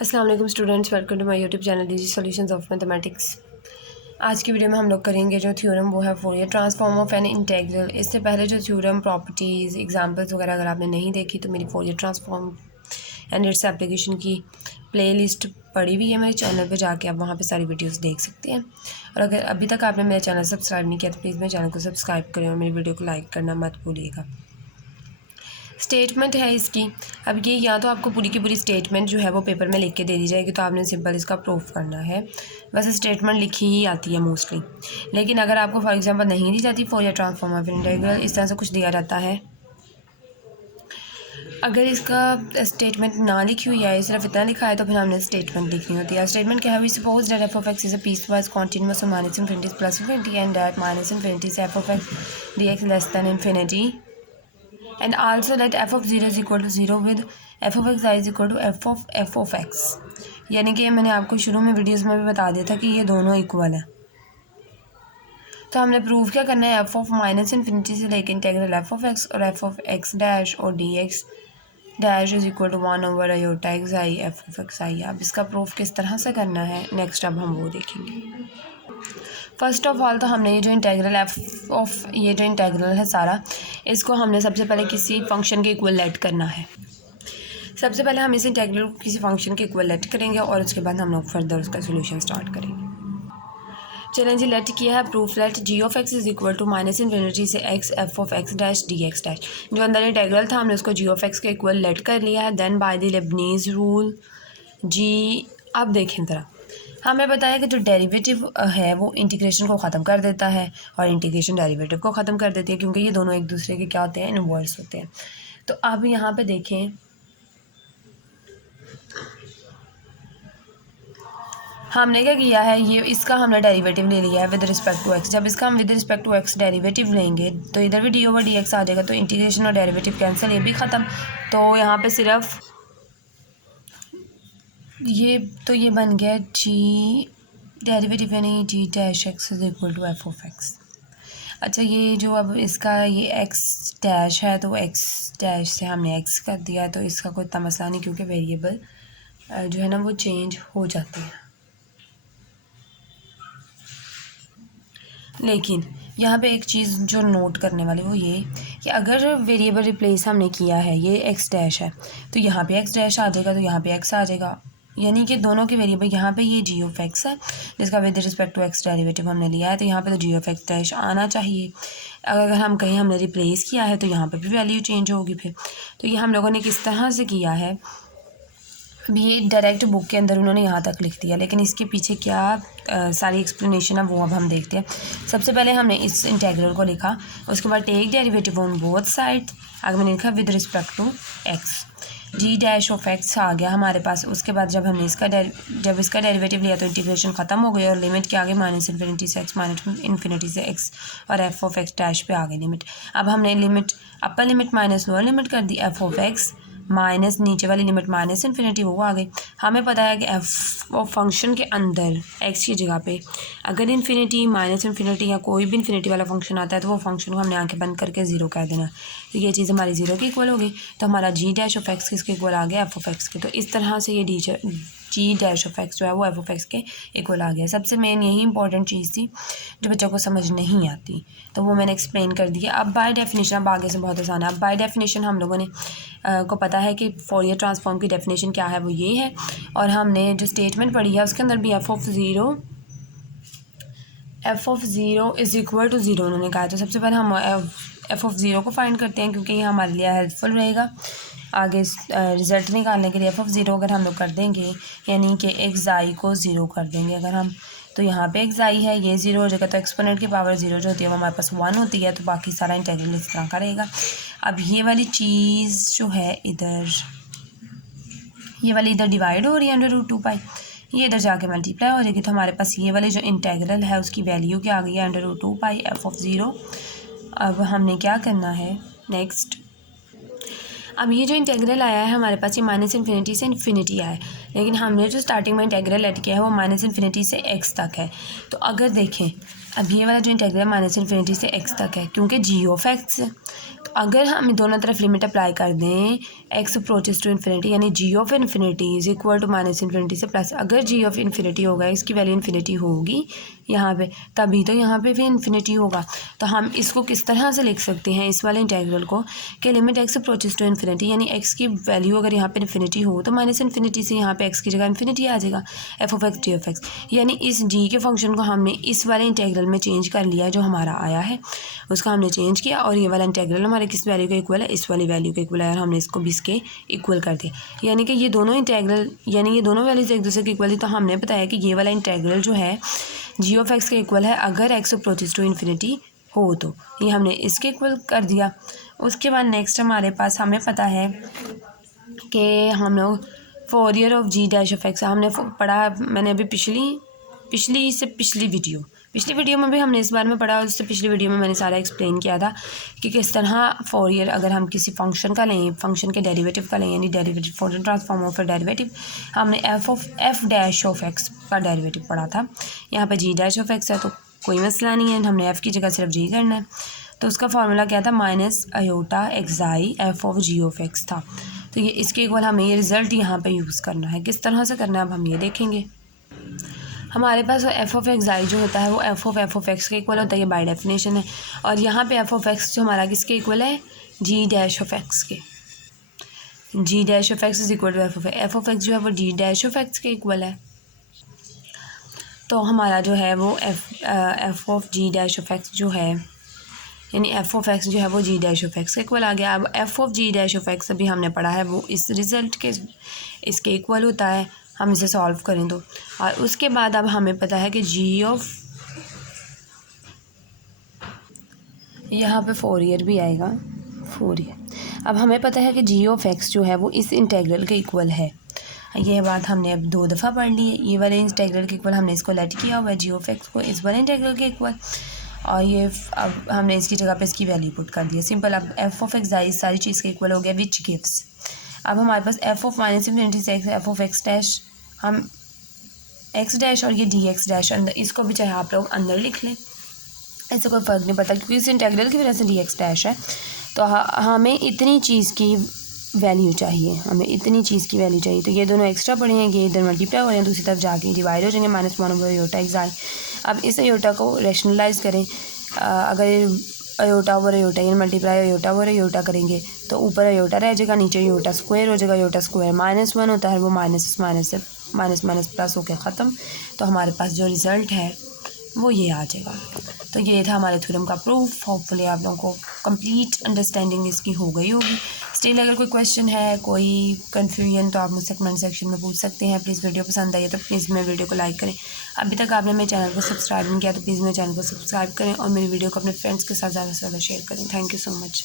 अस्सलाम वालेकुम students, welcome to my YouTube channel DG solutions of mathematics. आज की वीडियो में हम लोग करेंगे जो थ्योरम वो है Fourier transform of an integral. इससे पहले जो थ्योरम प्रॉपर्टीज़ एग्जांपल्स वगैरह अगर आपने नहीं देखी तो मेरी Fourier transform and its application की प्लेलिस्ट पड़ी हुई है मेरे चैनल पे, जाके आप वहाँ पे सारी वीडियोस देख सकते हैं। और अगर अभी तक आपने मेरा चैनल सब्सक्राइब नहीं किया तो प्लीज़ मेरे चैनल को सब्सक्राइब करें और मेरी वीडियो को लाइक करना मत भूलिएगा। स्टेटमेंट है इसकी। अब ये या तो आपको पूरी की पूरी स्टेटमेंट जो है वो पेपर में लिख के दे दी जाएगी, तो आपने सिंपल इसका प्रूफ करना है। वैसे स्टेटमेंट लिखी ही आती है मोस्टली, लेकिन अगर आपको फॉर एग्जांपल नहीं दी जाती फोरियर ट्रांसफॉर्म ऑफ इंटीग्रल, इस तरह से कुछ दिया रहता है, अगर इसका स्टेटमेंट ना लिखी हुई है, सिर्फ इतना लिखा है, तो फिर हमने स्टेटमेंट लिखनी होती है। स्टेटमेंट क्या है? We suppose that F of x is a piecewise continuous minus infinity plus infinity and that minus infinity से F of X D X less than infinity and also that f of 0 is equal to 0 with f of x is equal to f of x। यानी कि मैंने आपको शुरू में videos में भी बता दिया था कि ये दोनों इक्वल है। तो हमने प्रूव क्या करना है? f ऑफ माइनस इन्फिनिटी से लेकर इंटीग्रल f ऑफ x और f ऑफ x डैश और dx dash is equal to 1 over iota x i f of x i. अब इसका प्रूफ किस तरह से करना है नेक्स्ट अब हम वो देखेंगे। फर्स्ट ऑफ ऑल तो हमने ये जो इंटीग्रल एफ ऑफ ये जो इंटीग्रल है सारा, इसको हमने सबसे पहले किसी फंक्शन के इक्वल लेट करना है। सबसे पहले हम इस इंटीग्रल को किसी फंक्शन के इक्वल लेट करेंगे और उसके बाद हम लोग फर्दर उसका सोल्यूशन स्टार्ट करेंगे। चलें जी, लेट किया है proof. Let g of x is equal to minus infinity से x f of x dash d x dash. जो अंदर इंटीग्रल था हमने उसको जी ऑफ एक्स के इक्वल लेट कर लिया है। Then by the Leibniz rule जी, अब देखें ज़रा, हमें बताया कि जो डेरिवेटिव है वो इंटीग्रेशन को ख़त्म कर देता है और इंटीग्रेशन डेरिवेटिव को ख़त्म कर देती है, क्योंकि ये दोनों एक दूसरे के क्या होते हैं? इनवर्स होते हैं। तो अब यहाँ पे देखें, हमने क्या किया है, ये इसका हमने डेरिवेटिव ले लिया है विद रिस्पेक्ट टू एक्स। जब इसका हम with respect to x derivative लेंगे तो इधर भी डी ओवर डी एक्स आ जाएगा, तो इंटीग्रेशन और डेरिवेटिव कैंसिल, ये भी ख़त्म। तो यहाँ पे सिर्फ ये बन गया जी डेरिवेटिव, यानी g dash x is equal to f of x. अच्छा, ये जो अब इसका ये एक्स डैश है तो एक्स डैश से हमने एक्स कर दिया, तो इसका कोई इतना मसला नहीं, क्योंकि वेरिएबल जो है ना वो चेंज हो जाते हैं। लेकिन यहाँ पे एक चीज़ जो नोट करने वाली वो ये कि अगर वेरिएबल रिप्लेस हमने किया है, ये एक्स डैश है, तो यहाँ पे एक्स डैश आ जाएगा, तो यहाँ पे एक्स आ जाएगा, यानी कि दोनों के वेरिएबल यहाँ पे ये जी ऑफ एक्स है जिसका with respect to x derivative हमने लिया है, तो यहाँ पे तो जी ऑफ एक्स डैश आना चाहिए। अगर हम कहीं हमने रिप्लेस किया है तो यहाँ पे भी वैल्यू चेंज होगी फिर। तो ये हम लोगों ने किस तरह से किया है, अभी ये डायरेक्ट बुक के अंदर उन्होंने यहाँ तक लिख दिया, लेकिन इसके पीछे क्या सारी एक्सप्लेनेशन है वो अब हम देखते हैं। सबसे पहले हमने इस इंटीग्रल को लिखा, उसके बाद take derivative on both side. आगे मैंने लिखा with respect to x, g dash of x आ गया हमारे पास। उसके बाद जब हमने जब इसका डेरिवेटिव लिया तो इंटीग्रेशन ख़त्म हो गई और लिमिट के आगे माइनस इन्फिनिटी से एक्स माइनस इन्फिनिटी से एक्स और एफ ऑफ एक्स डैश पे आ गई लिमिट। अब हमने limit upper limit minus lower limit कर दी, एफ ऑफ एक्स माइनस नीचे वाली लिमिट माइनस इन्फिनिटी वो आ गई। हमें पता है कि एफ ऑफ फंक्शन के अंदर एक्स की जगह पे अगर इन्फिनिटी माइनस इन्फिनिटी या कोई भी इन्फिनिटी वाला फंक्शन आता है तो वो फंक्शन को हमने आंखें बंद करके ज़ीरो कह देना। तो ये चीज़ हमारी ज़ीरो की इक्वल होगी, तो हमारा जी डैश ऑफ एक्स किसके इक्वल आ गया? एफ ऑफ एक्स के। तो इस तरह से ये जी डैश ऑफ एक्स जो है वो एफ ऑफ एक्स के इक्वल आ गया। सबसे मेन यही इंपॉर्टेंट चीज़ थी जो बच्चों को समझ नहीं आती, तो वो मैंने एक्सप्लेन कर दिया। अब बाय डेफिनेशन, अब आगे से बहुत आसान है। अब बाय डेफिनेशन हम लोगों ने को पता है कि फोरियर ट्रांसफॉर्म की डेफिनेशन क्या है, वो ये है। और हमने जो स्टेटमेंट पढ़ी है उसके अंदर भी F of zero is equal to zero उन्होंने कहा। तो सबसे पहले हम एफ ऑफ ज़ीरो को फाइंड करते हैं, क्योंकि ये हमारे लिए हेल्पफुल रहेगा आगे रिज़ल्ट निकालने के लिए। एफ ऑफ ज़ीरो अगर हम लोग कर देंगे, यानी कि एक्स आई को ज़ीरो कर देंगे अगर हम, तो यहाँ पे एक्स आई है, ये ज़ीरो हो जाएगा, तो एक्सपोनेंट की पावर ज़ीरो जो होती है वो हमारे पास 1 होती है, तो बाकी सारा इंटीग्रल इस तरह का रहेगा। अब ये वाली चीज़ जो है इधर, ये वाली इधर डिवाइड हो रही है √2π, ये इधर जाके मल्टीप्लाई हो जाएगी, तो हमारे पास ये वाली जो इंटीग्रल है उसकी वैल्यू क्या आ गई है? √2π एफ ऑफ ज़ीरो। अब हमने क्या करना है नेक्स्ट, अब ये जो इंटीग्रल आया है हमारे पास, ये माइनस इन्फिनिटी से इन्फिनिटी आया है, लेकिन हमने जो स्टार्टिंग में इंटीग्रल लेट किया है वो माइनस इन्फिनिटी से एक्स तक है। तो अगर देखें, अब ये वाला जो इंटीग्रल माइनस इन्फिनिटी से एक्स तक है, क्योंकि जी ऑफ एक्स है, तो अगर हम दोनों तरफ लिमिट अप्लाई कर दें एक्स अप्रोचेस टू इन्फिनिटी यानी g of infinity is equal to minus infinity से प्लस, अगर जी ऑफ इन्फिनिटी होगा इसकी वैल्यू इन्फिनिटी होगी यहाँ पे, तभी तो यहाँ पे भी इन्फिनिटी होगा। तो हम इसको किस तरह से लिख सकते हैं इस वाले इंटेग्रल को कि limit x approaches to infinity यानी एक्स की वैल्यू अगर यहाँ पे इन्फिनिटी हो तो माइनस इन्फिनिटी से यहाँ पे एक्स की जगह इन्फिनिटी आ जाएगा, F of X D of x. यानी इस जी के फंक्शन को हमने इस वाले इंटेग्रल में चेंज कर लिया, जो हमारा आया है उसका हमने चेंज किया, और ये वाला इंटेग्रल हमारे किस वैल्यू के इक्वल है, इस वाली वैल्यू के इक्वल है, और हमने इसको भी इसके इक्वल कर दिया। यानी कि ये दोनों इंटेग्रल यानी ये दोनों वैल्यूज एक दूसरे के इक्वल थी। तो हमने बताया कि ये वाला इंटेग्रल जो है जी ऑफ एक्स के इक्वल है अगर एक्स अप्रोचेस टू इन्फिनिटी हो, तो ये हमने इसके इक्वल कर दिया। उसके बाद नेक्स्ट हमारे पास हमें पता है कि हम लोग Fourier of ji dash of x हमने पढ़ा, मैंने अभी पिछली वीडियो में भी हमने इस बारे में पढ़ा, और उससे पिछली वीडियो में मैंने सारा एक्सप्लेन किया था कि किस तरह फोरियर अगर हम किसी फंक्शन का लें, फंक्शन के डेरिवेटिव का लें यानी derivative Fourier transform of derivative, हमने एफ डैश ऑफ एक्स का डेरिवेटिव पढ़ा था। यहाँ पे जी डैश ऑफ एक्स है तो कोई मसला नहीं है, हमने एफ़ की जगह सिर्फ जी करना है। तो उसका फार्मूला क्या था, माइनस अयोटा एक्साई F of G of x था। तो ये इसके इक्वल हमें ये रिज़ल्ट यहाँ पे यूज़ करना है। किस तरह से करना है अब हम ये देखेंगे। हमारे पास एफ ऑफ एक्साई जो होता है वो एफ ऑफ एक्स के इक्वल होता है, ये बाय डेफिनेशन है। और यहाँ पे एफ ऑफ एक्स जो हमारा किसके इक्वल है, जी डैश ऑफ एक्स के। G dash of x is equal to f of x जो है वो जी डैश ऑफ एक्स के इक्वल है। तो हमारा जो है वो f of ji dash of x जो है यानी एफ ऑफ एक्स जो है वो जी डैश ऑफ एक्स के इक्वल आ गया। अब f of ji dash of x अभी हमने पढ़ा है वो इस रिज़ल्ट के इसके इक्वल होता है। हम इसे सॉल्व करें तो, और उसके बाद अब हमें पता है कि जी ऑफ, यहाँ पे फोरियर भी आएगा, फोरियर। अब हमें पता है कि जी ऑफ एक्स जो है वो इस इंटेग्रल के इक्वल है। ये बात हमने अब 2 दफ़ा पढ़ ली है। ये वाले इंटेग्रल के इक्वल हमने इसको लेट किया हुआ है, जी ऑफ एक्स को इस वाले इंटेग्रल के इक्वल, और ये अब हमने इसकी जगह पे इसकी वैल्यू पुट कर दिया, सिंपल। अब एफ ऑफ एक्स इस सारी चीज़ के इक्वल हो गया, विच गिव्स, अब हमारे पास एफ ऑफ माइनस इन्फिनिटी से एफ ऑफ एक्स डैश, हम एक्स डैश और ये डी एक्स डैश अंदर, इसको भी चाहे आप लोग अंदर लिख लें, इससे कोई फ़र्क नहीं पड़ता क्योंकि इस इंटेग्रल की वजह से डी एक्स डैश है। तो हमें इतनी चीज़ की वैल्यू चाहिए, तो ये दोनों एक्स्ट्रा पड़े हैं, ये इधर मल्टीप्लाई हो रहे हैं, दूसरी तरफ जाके डिवाइड हो जाएंगे, -1 अयोटा एक्साई। अब इस अयोटा को रैशनलाइज करें, अगर अयोटा ओवर अयोटा यानी मल्टीप्लाई अयोटा ओवर अयोटा करेंगे तो ऊपर अयोटा रह जाएगा, नीचे अयोटा स्क्वायर हो जाएगा। अयोटा स्क्वायर -1 होता है, वो माइनस से माइनस प्लस होकर ख़त्म। तो हमारे पास जो रिज़ल्ट है वो ये आ जाएगा। तो ये था हमारे थ्योरम का प्रूफ। होपफुली आप लोगों को कंप्लीट अंडरस्टैंडिंग इसकी हो गई होगी। स्टिल अगर कोई क्वेश्चन है, कोई कन्फ्यूजन, तो आप मुझसे कमेंट सेक्शन में पूछ सकते हैं। प्लीज़ वीडियो पसंद आई है तो प्लीज़ मेरे वीडियो को लाइक करें। अभी तक आपने मेरे चैनल को सब्सक्राइब नहीं किया तो प्लीज़ मेरे चैनल को सब्सक्राइब करें और मेरी वीडियो को अपने फ्रेंड्स के साथ ज़्यादा से ज़्यादा शेयर करें। Thank you so much.